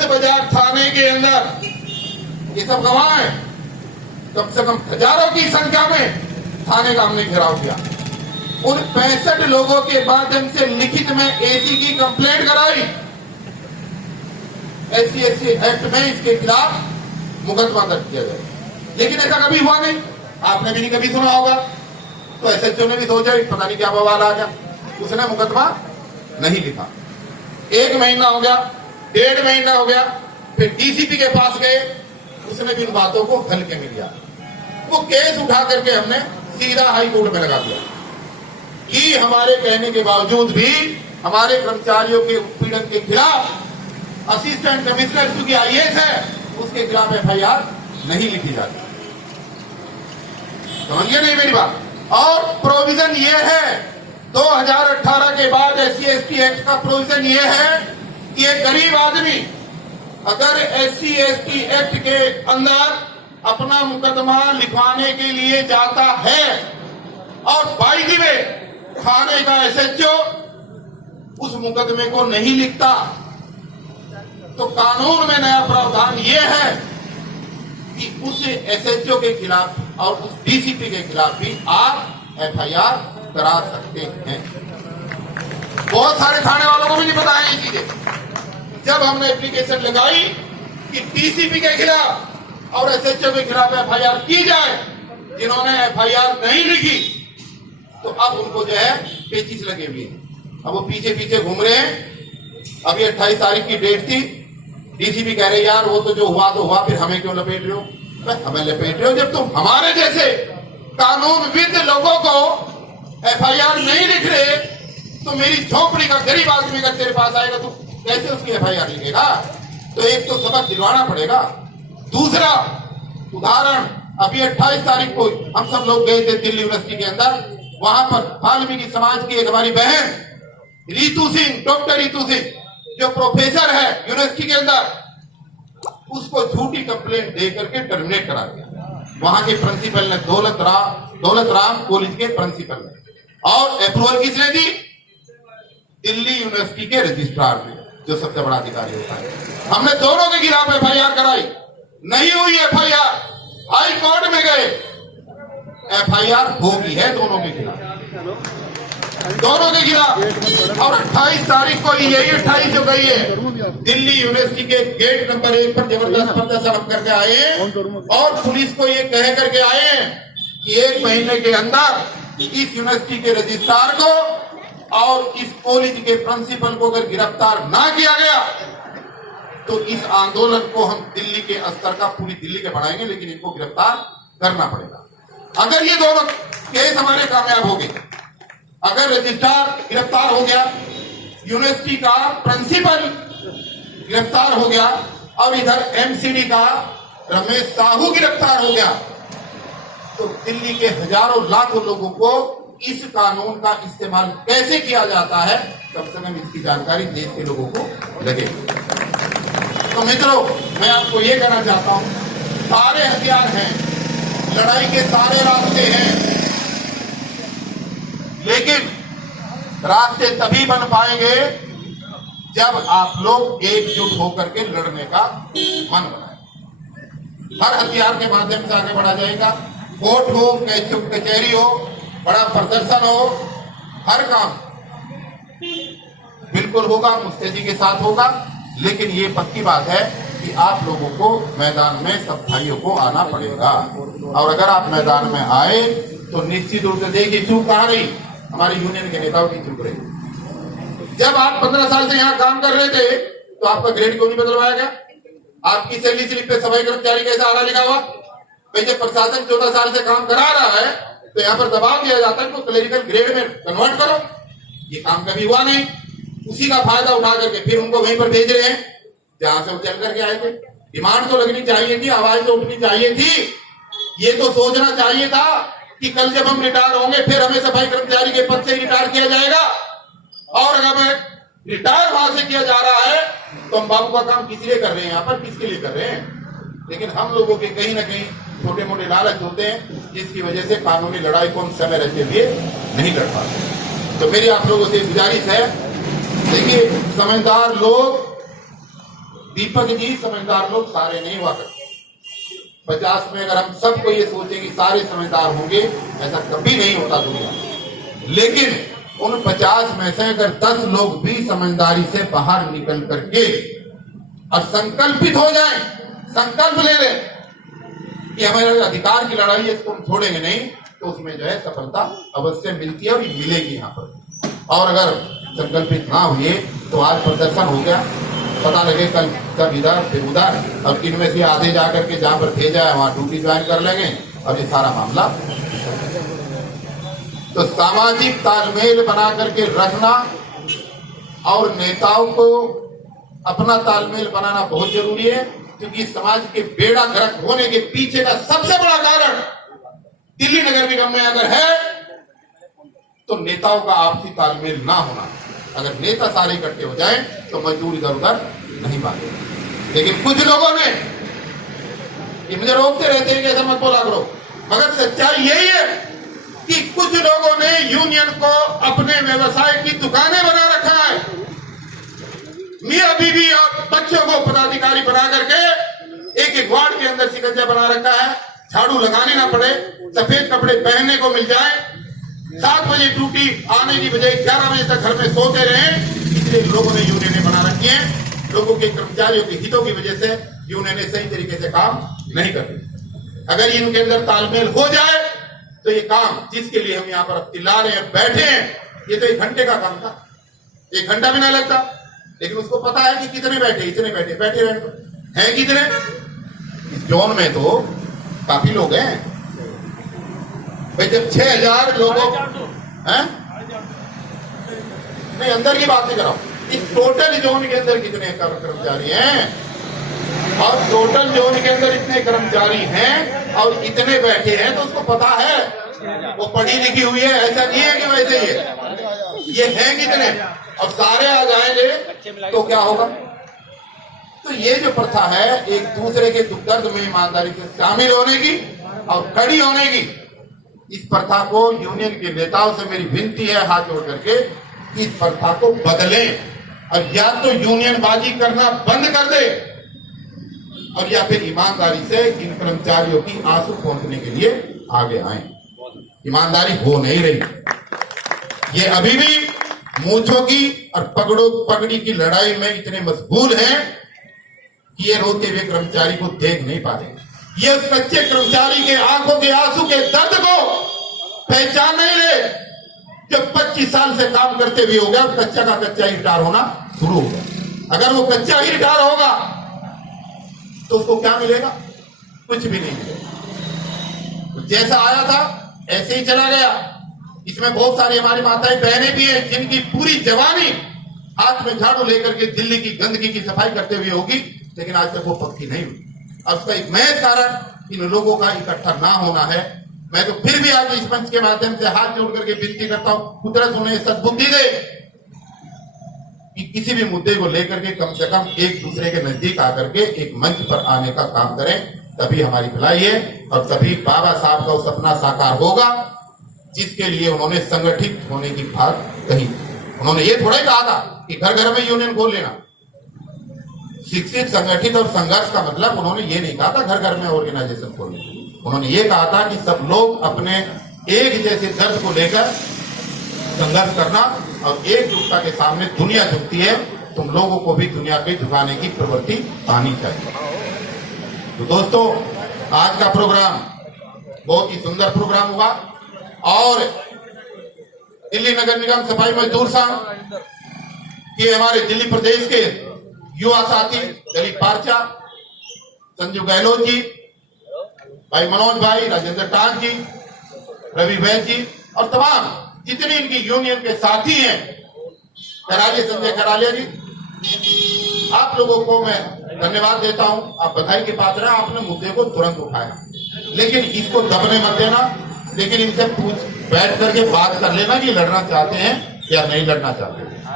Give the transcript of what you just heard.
लाज बाजार थाने के अंदर ये सब गवाह है, कम से कम हजारों की संख्या में थाने का हमने घेराव किया। उन 65 लोगों के माध्यम से लिखित में एसी की कंप्लेंट कराई, SC एक्ट में इसके खिलाफ मुकदमा दर्ज किया जाए, लेकिन ऐसा कभी हुआ नहीं। आपने भी नहीं कभी सुना होगा। तो SHO ने भी सोचा पता नहीं क्या बवाल आ गया, उसने मुकदमा नहीं लिखा। 1 महीना हो गया, 1.5 महीना हो गया, फिर DCP के पास गए, उसने भी इन बातों को हल्के में लिया। वो केस उठा करके हमने सीधा हाई कोर्ट में लगा दिया कि हमारे कहने के बावजूद भी हमारे कर्मचारियों के उत्पीड़न के खिलाफ असिस्टेंट कमिश्नर चूंकि IAS है, उसके खिलाफ FIR नहीं लिखी जाती। समझिए नहीं मेरी बात। और प्रोविजन ये है 2018 के बाद SC/ST एक्ट का प्रोविजन ये है कि एक गरीब आदमी अगर SC/ST एक्ट के अंदर अपना मुकदमा लिखवाने के लिए जाता है और बाई द वे थाने का SHO उस मुकदमे को नहीं लिखता, तो कानून में नया प्रावधान ये है कि उस SHO के खिलाफ और उस DCP के खिलाफ भी आप FIR करा सकते हैं। बहुत सारे थाने वालों को भी नहीं पता है ये चीजें। जब हमने एप्लीकेशन लगाई कि DCP के खिलाफ और SHO के खिलाफ FIR की जाए, जिन्होंने FIR नहीं लिखी, तो अब उनको जो है पेचिश लगे हुए हैं। अब वो पीछे पीछे घूम रहे हैं। अभी 28 तारीख की डेट थी, DCP कह रहे यार वो तो जो हुआ तो हुआ, फिर हमें क्यों लपेट रहे हो? हमें लपेट रहे हो जब तुम हमारे जैसे कानूनविद लोगों को FIR नहीं लिख रहे, तो मेरी झोपड़ी का गरीब आदमी अगर तेरे पास आएगा तो कैसे उसकी FIR लिखेगा? तो एक तो सबक दिलवाना पड़ेगा। दूसरा उदाहरण, अभी 28 तारीख को हम सब लोग गए थे दिल्ली यूनिवर्सिटी के अंदर। वहां पर वाल्मीकि समाज की एक हमारी बहन रीतू सिंह, डॉक्टर रीतू सिंह, जो प्रोफेसर है यूनिवर्सिटी के अंदर, उसको झूठी कंप्लेंट दे करके टर्मिनेट करा दिया। वहां के प्रिंसिपल ने दौलत राम कॉलेज के प्रिंसिपल ने, और अप्रूवल किसने दी? दिल्ली यूनिवर्सिटी के रजिस्ट्रार ने, जो सबसे बड़ा अधिकारी होता है। हमने दोनों के खिलाफ FIR कराई, नहीं हुई FIR, हाई कोर्ट में गए, FIR होगी है दोनों के खिलाफ, दोनों के खिलाफ। और 28 तारीख को यही 28 जो गई है, दिल्ली यूनिवर्सिटी के गेट नंबर 1 पर जबरदस्त प्रदर्शन करके आए और पुलिस को ये कह करके आए कि 1 महीने के अंदर इस यूनिवर्सिटी के रजिस्ट्रार को और इस कॉलेज के प्रिंसिपल को अगर गिरफ्तार ना किया गया तो इस आंदोलन को हम दिल्ली के स्तर का पूरी दिल्ली के बढ़ाएंगे, लेकिन इनको गिरफ्तार करना पड़ेगा। अगर ये दोनों केस हमारे कामयाब हो गए, अगर रजिस्ट्रार गिरफ्तार हो गया, यूनिवर्सिटी का प्रिंसिपल गिरफ्तार हो गया और इधर MCD का रमेश साहू गिरफ्तार हो गया, तो दिल्ली के हजारों लाखों लोगों को इस कानून का इस्तेमाल कैसे किया जाता है, कम से कम इसकी जानकारी देश के लोगों को लगेगी। तो मित्रों, मैं आपको ये कहना चाहता हूं, सारे हथियार हैं, लड़ाई के सारे रास्ते हैं, लेकिन रास्ते तभी बन पाएंगे जब आप लोग एकजुट होकर के लड़ने का मन बनाए। हर हथियार के माध्यम से आगे बढ़ा जाएगा। कोर्ट हो, कचहरी हो, बड़ा प्रदर्शन हो, हर काम बिल्कुल होगा, मुस्तैदी के साथ होगा। लेकिन ये पक्की बात है कि आप लोगों को मैदान में सब भाइयों को आना पड़ेगा, और अगर आप मैदान में आए तो निश्चित रूप से देखिए चूक कहां रही, हमारे यूनियन के नेताओं की चूक रही। जब आप 15 साल से यहाँ काम कर रहे थे तो आपका ग्रेड क्यों नहीं बदलवाया गया? आपकी सैलरी स्लिप पे सफाई कर्मचारी कैसा आला लिखा हुआ? भाई जब प्रशासन 14 साल से काम करा रहा है तो यहाँ पर दबाव दिया जाता है तो क्लरिकल ग्रेड में कन्वर्ट करो। ये काम कभी हुआ नहीं। उसी का फायदा उठा करके फिर उनको वहीं पर भेज रहे हैं जहां से वो चल करके आए थे। डिमांड तो लगनी चाहिए थी, आवाज तो उठनी चाहिए थी। ये तो सोचना चाहिए था कि कल जब हम रिटायर होंगे फिर हमें सफाई कर्मचारी के पद से रिटायर किया जाएगा, और अगर हमें रिटायर वहां से किया जा रहा है तो हम बाबू का काम किस लिए कर रहे हैं, यहाँ पर किसके लिए कर रहे हैं। लेकिन हम लोगों के कहीं ना कहीं छोटे मोटे लालच होते हैं, जिसकी वजह से कानूनी लड़ाई को हम समय रहते हुए नहीं लड़ पाते। तो मेरी आप लोगों से गुजारिश है, देखिए समझदार लोग दीपक जी समझदार लोग सारे नहीं हुआ करते। 50 में अगर हम सबको ये सोचे कि सारे समझदार होंगे, ऐसा कभी नहीं होता दुनिया में। लेकिन उन 50 में से अगर 10 लोग भी समझदारी से बाहर निकल करके और संकल्पित हो जाए, संकल्प ले ले कि हमारे अधिकार की लड़ाई है, इसको हम छोड़ेंगे नहीं, तो उसमें जो है सफलता अवश्य मिलती है और ये मिलेगी यहाँ पर। और अगर संकल्पित ना हुए तो आज प्रदर्शन हो गया, पता लगे कल सब इधर फिर उधर, और इनमें से आधे जाकर के जहां पर भेजा है वहां ड्यूटी ज्वाइन कर लेंगे और ये सारा मामला। तो सामाजिक तालमेल बना करके रखना और नेताओं को अपना तालमेल बनाना बहुत जरूरी है, क्योंकि समाज के बेड़ा गर्क होने के पीछे का सबसे बड़ा कारण दिल्ली नगर निगम में अगर है तो नेताओं का आपसी तालमेल ना होना। अगर नेता सारे इकट्ठे हो जाएं तो मजदूर इधर उधर नहीं भागेंगे। लेकिन कुछ लोगों ने ये मुझे रोकते रहते हैं कि ऐसा मत बोला करो, मगर सच्चाई यही है कि कुछ लोगों ने यूनियन को अपने व्यवसाय की दुकानें बना रखा है। मियां बीवी और बच्चों को पदाधिकारी बना करके एक एक वार्ड के अंदर शिकंजा बना रखा है। झाड़ू लगाने ना पड़े, सफेद कपड़े पहनने को मिल जाए, 7 बजे ड्यूटी आने की बजाय 11 बजे तक घर में सोते रहे। इसलिए लोगों ने यूनियनें बना रखी हैं। लोगों के कर्मचारियों के हितों की वजह से यूनियनें सही तरीके से काम नहीं करती। अगर इनके अंदर तालमेल हो जाए तो ये काम जिसके लिए हम यहाँ पर अब चिल्ला रहे हैं, बैठे हैं, ये तो 1 घंटे का काम था, 1 घंटा भी ना लगता। लेकिन उसको पता है कि कितने बैठे, इतने बैठे, बैठे रहने हैं कितने। इस जोन में तो काफी लोग हैं भाई। जब 6000 लोगों हैं, नहीं अंदर की बात नहीं कर रहा हूं, इस टोटल जोन के अंदर कितने कर्मचारी हैं और टोटल जोन के अंदर इतने कर्मचारी हैं और इतने बैठे हैं, तो उसको पता है, वो पढ़ी लिखी हुई है। ऐसा नहीं है कि वैसे ही ये है कितने, और सारे आ जाएंगे तो क्या होगा। तो ये जो प्रथा है एक दूसरे के दुख दर्द में ईमानदारी से शामिल होने की और खड़ी होने की, इस प्रथा को यूनियन के नेताओं से मेरी विनती है हाथ जोड़ करके कि इस प्रथा को बदलें और या तो यूनियनबाजी करना बंद कर दे और या फिर ईमानदारी से इन कर्मचारियों की आंसू पहुंचने के लिए आगे आए। ईमानदारी हो नहीं रही। ये अभी भी मूंछों की और पगड़ी की लड़ाई में इतने मशगूल हैं कि ये रोते हुए कर्मचारी को देख नहीं पा रहे। ये उस कच्चे कर्मचारी के आंखों के आंसू के दर्द को पहचान नहीं रहे। जब 25 साल से काम करते हुए हो गया, कच्चा का कच्चा ही रिटायर होना शुरू हो गया। अगर वो कच्चा ही रिटायर होगा तो उसको क्या मिलेगा? कुछ भी नहीं मिलेगा। जैसा आया था ऐसे ही चला गया। इसमें बहुत सारी हमारी माताएं बहनें भी हैं जिनकी पूरी जवानी हाथ में झाड़ू लेकर के दिल्ली की गंदगी की सफाई करते हुए होगी, लेकिन आज तक वो पक्की नहीं हुई। और उसका एक महज कारण इन लोगों का इकट्ठा ना होना है। मैं तो फिर भी आज इस मंच के माध्यम से हाथ जोड़ करके विनती करता हूं, कुदरत उन्हें सद्बुद्धि दे कि किसी भी मुद्दे को लेकर के कम से कम एक दूसरे के नजदीक आकर के एक मंच पर आने का काम करें, तभी हमारी भलाई है और तभी बाबा साहब का वो सपना साकार होगा जिसके लिए उन्होंने संगठित होने की बात कही। उन्होंने ये थोड़ा ही कहा था कि घर घर में यूनियन खोल लेना। शिक्षित, संगठित और संघर्ष का मतलब उन्होंने ये नहीं कहा था घर घर में ऑर्गेनाइजेशन खोलने। उन्होंने ये कहा था कि सब लोग अपने एक जैसे दर्द को लेकर संघर्ष करना और एकजुटता के सामने दुनिया झुकती है, तुम लोगों को भी दुनिया के झुकाने की प्रवृत्ति आनी चाहिए। तो दोस्तों, आज का प्रोग्राम बहुत ही सुंदर प्रोग्राम हुआ और दिल्ली नगर निगम सफाई मजदूर संघ के हमारे दिल्ली प्रदेश के युवा साथी दिलीप पारचा, संजू गहलोत जी, भाई मनोज भाई, राजेंद्र टाक जी, रवि वैद जी और तमाम जितने इनकी यूनियन के साथी हैं, करालिया संजय करालिया जी, आप लोगों को मैं धन्यवाद देता हूं। आप बधाई के पात्र हैं, आपने मुद्दे को तुरंत उठाया, लेकिन इसको दबने मत देना। लेकिन इनसे बैठ करके बात कर लेना कि लड़ना चाहते हैं या नहीं लड़ना चाहते।